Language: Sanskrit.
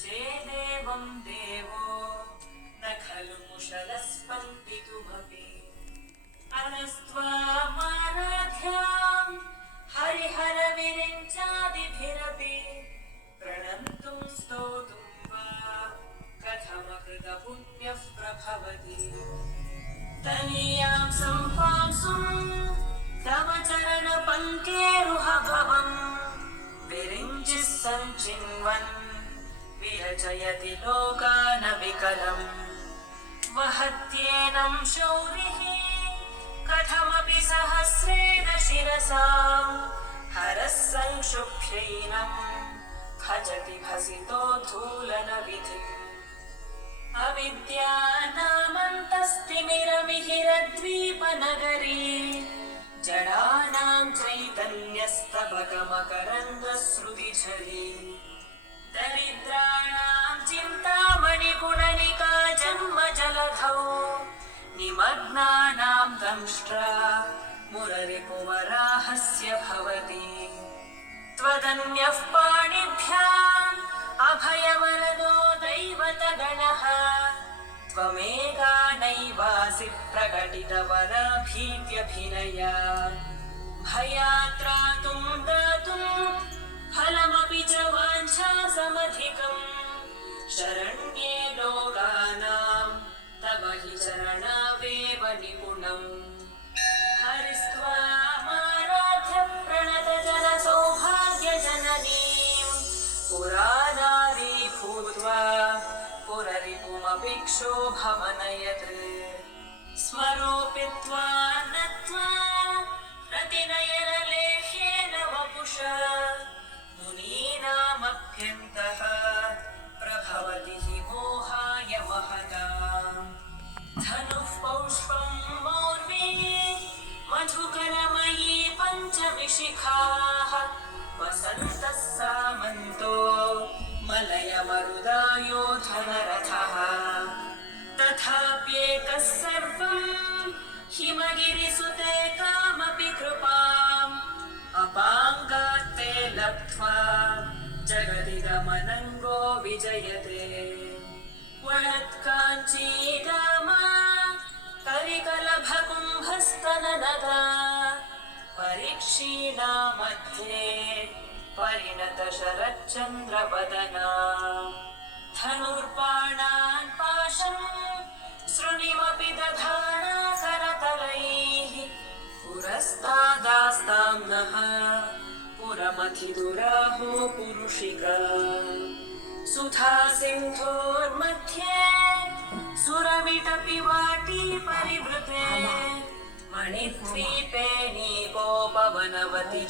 चेदेवं देवो न खलु मुषलस्पन्दितुमपि अनस्त्वामाराध्यां हरिहरविरिञ्चादिभिरपि प्रणन्तुं स्तोतुं वा कथमकृतपुण्यः प्रभवति तनीयां सम्पांसुं तव चरणपङ्केरुहभवम् विरिञ्चिः सञ्चिन्वन् विरचयति लोकानविकलम् वहत्येनं शौरिः कथमपि सहस्रेण शिरसां हरः संक्षुभ्यैनं भजति भसितोद्धूलनविधिम् अविद्यानामन्तस्तिमिरमिहिरद्वीपनगरी जडानां चैतन्यस्तबकमकरन्दश्रुतिझरी दरिद्राणां चिन्तामणिगुणनिका जन्मजलधौ निमग्नानां दंष्ट्रा मुररिपुवराहस्य भवति त्वदन्यः पाणिभ्याम् अभयवरदो दैवतगणः त्वमेकानैवासि प्रकटितवरभीत्यभिनया भयात्रातुं दातुं फलमपि च वाञ्छासमधिकम् शरण्ये लोकानां तव हि चरणावेव निपुणम् हरिस्त्वामाराध्य प्रणतजनसौभाग्यजननीं पुराणादि भूत्वा पुररिपुमपि क्षोभमनयत् स्मरोऽपि त्वा नत्वा प्रतिनयनलेह्येन वपुषा मुनीनामभ्यन्तः प्रभवति हि मोहाय महताम् धनुः पौष्पं मौर्वी मधुकरमयी पञ्चविशिखाः वसन्तः सामन्तो मलयमरुदायो धनरथः तथाप्येकः सर्वं हिमगिरिसुते कामपि कृपाम् अपाङ्गात्ते लब्ध्वा जगदिदमनङ्गो विजयते वळत्काञ्चीदामा करिकलभकुम्भस्तननदा परीक्षीणा मध्ये परिणतशरच्चन्द्रवदना धनुर्बाणान् पाशं शृणिमपि दधाना करतलैः पुरस्तादास्तां नः पुरमथिदुराहो पुरुषिका सुधा सिन्धोर्मध्ये सुरविटपि वाटी परिवृते मणिद्वीपे नीको पवनवति